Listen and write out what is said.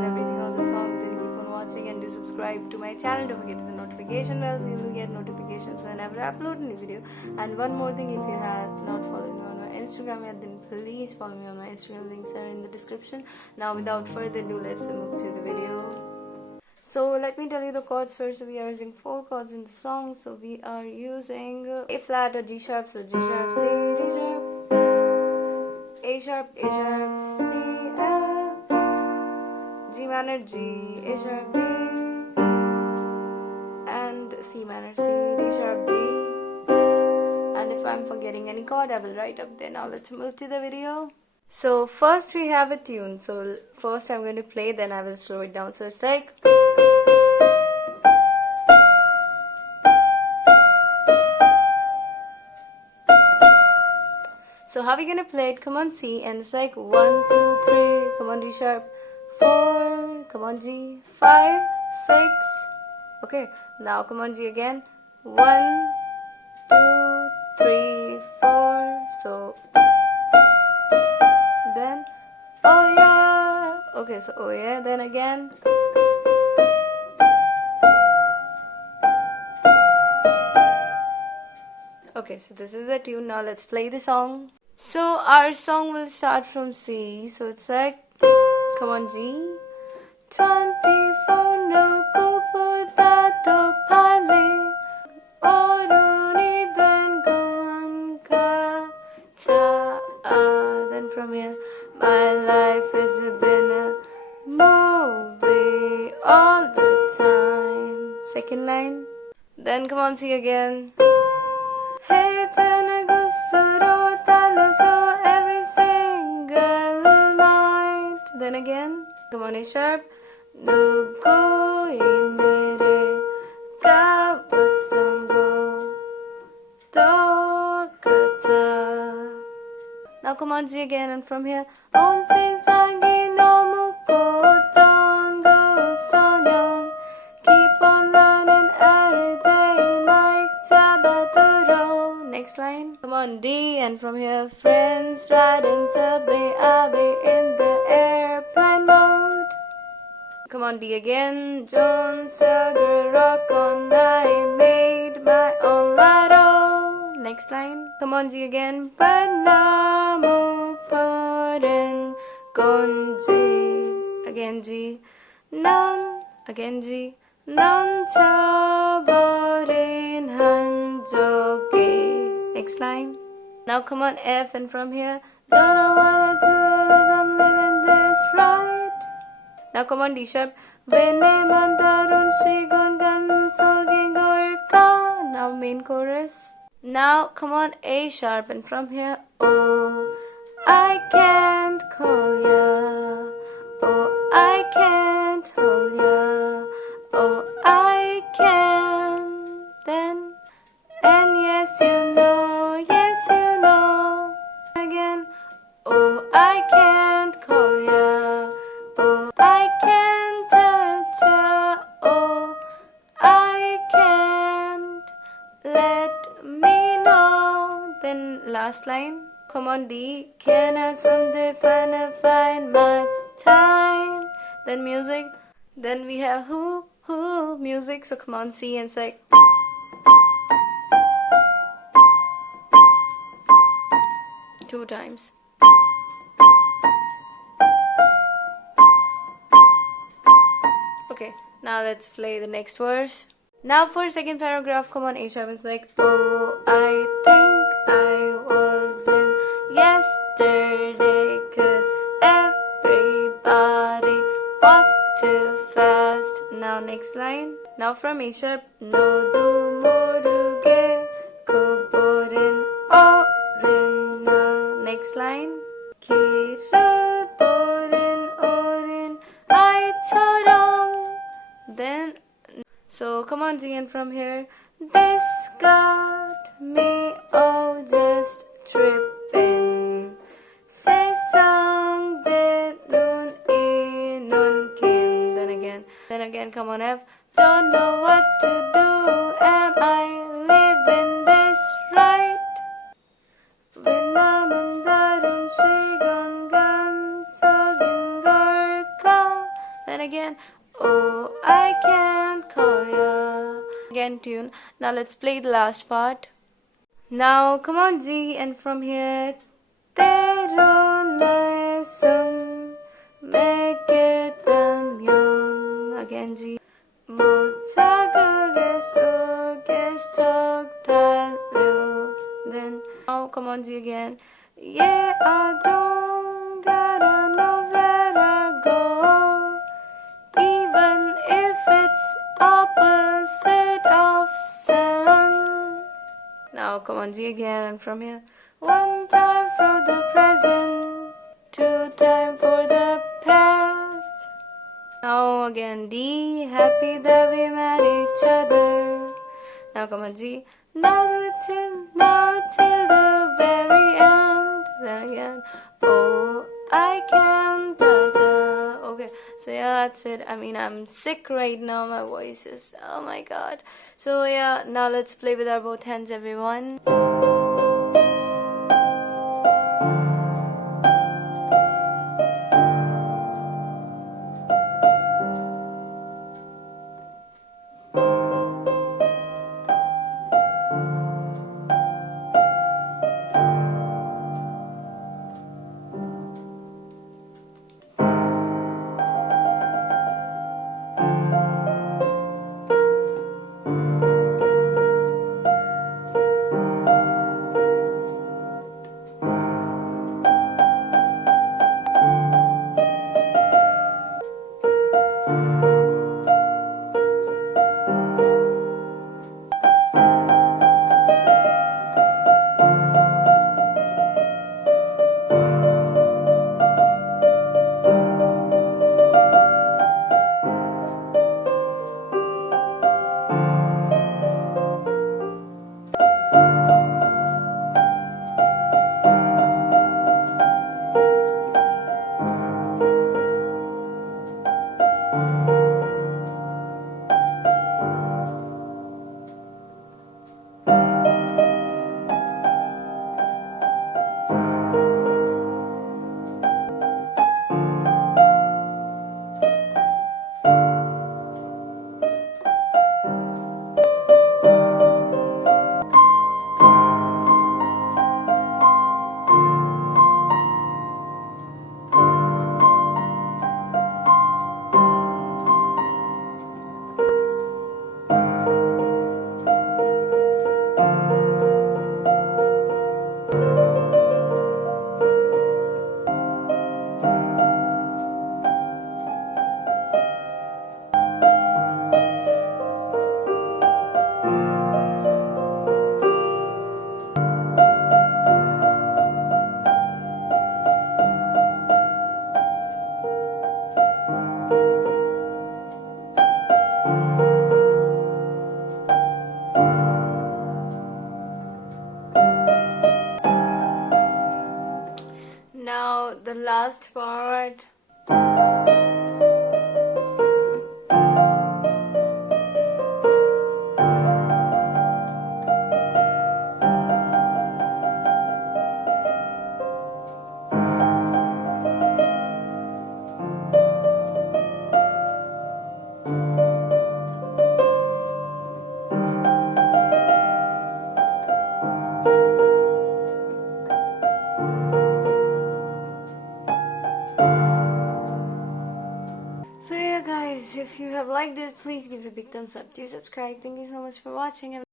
and everything on the song, then keep on watching and do subscribe to my channel. Don't forget the notification bell so you will get notifications whenever I upload a new video. And one more thing, if you have not followed me on my Instagram yet, then please follow me on my Instagram. Links are in the description. Now without further ado, let's move to the video. So let me tell you the chords first. We are using 4 chords in the song. So we are using A flat or G sharp. So G sharp, C, D sharp, A sharp, C, F, G minor, G, A sharp, D, and C minor, C, D sharp, G. And if I'm forgetting any chord, I will write up there. Now let's move to the video. So first we have a tune. So first I'm going to play, then I will slow it down. So it's like, so how are we gonna play it? Come on, C, and it's like 1, 2, 3. Come on, D sharp, 4. Come on, G, 5, 6. Okay, now come on, G again. 1, 2, 3, 4. So then, oh yeah. Okay, so oh yeah. Then again. Okay, so this is the tune. Now let's play the song. So our song will start from C. So it's like, come on, G. 24 누구보다도 빨리 어른이 된 것만 같아. Then from here, my life has been a movie all the time. Second line. Then come on, C again. 해드는 곳으로 달려서 every single night. Then again, come on, A sharp. 누구인지를 까봤던 거 똑같아. Now come on, G again, and from here, 온 세상이 너무 꽃던 그 소년. Keep on running every day, mic 잡아들어. Next line, come on, D, and from here, friends riding subway, I'll be in the airplane mode. Come on, D again, John Sugar rock on, I made my own lotto. Next line, come on, G again, but 너무 빠른 건지. Again, G, 넌, again, G, 넌 저버린 흔적이. Next line. Now come on, F, and from here, don't know what I do it, I'm living this right. Now come on, D sharp. 왜 내만 다른 시간간 속인 걸까? Now main chorus. Now come on, A sharp, and from here, oh, I can't call ya. Oh, I can't hold ya. Oh, I can. Then, and yes, you know, again, oh, I can't call ya. Oh, I can't touch ya. Oh, I can't let me know. Then last line, come on, D, can I someday find my time? Then music. Then we have who music. So come on, C, and say 2 times. Okay, now let's play the next verse. Now for second paragraph, come on, A sharp. It's like, oh, I think I was in yesterday, 'cause everybody walked too fast. Now next line. Now from A sharp, 너도 모르게 커버린 어린. Next line. 길을 버린 어린 아이처럼. Then, so come on, G, and from here, this got me, oh, just tripping. 세상 내 눈이 눈긴. Then again, come on, F. Don't know what to do. Am I living this right? 왜 남은 다른 시간간 속인 걸까? Then again, oh, I can't call ya. Again tune. Now let's play the last part. Now come on G, and from here, तेरो नए सुन make them young. Again G. 못 자극의 속에 쏙 달려. Then now come on G again. Yeah, I don't gotta know where I go, even if it's opposite of sun. Now come on G again, and from here, one time for the present, two time for the past. Now again D, happy that we met each other. Now come on G, now till the very end. Then again, oh, I can't da da. Okay, so yeah, that's it. I mean, I'm sick right now. My voice is, oh my god. So yeah, now let's play with our both hands, everyone. Now the last part. So yeah guys, if you have liked it, please give it a big thumbs up. Do subscribe. Thank you so much for watching.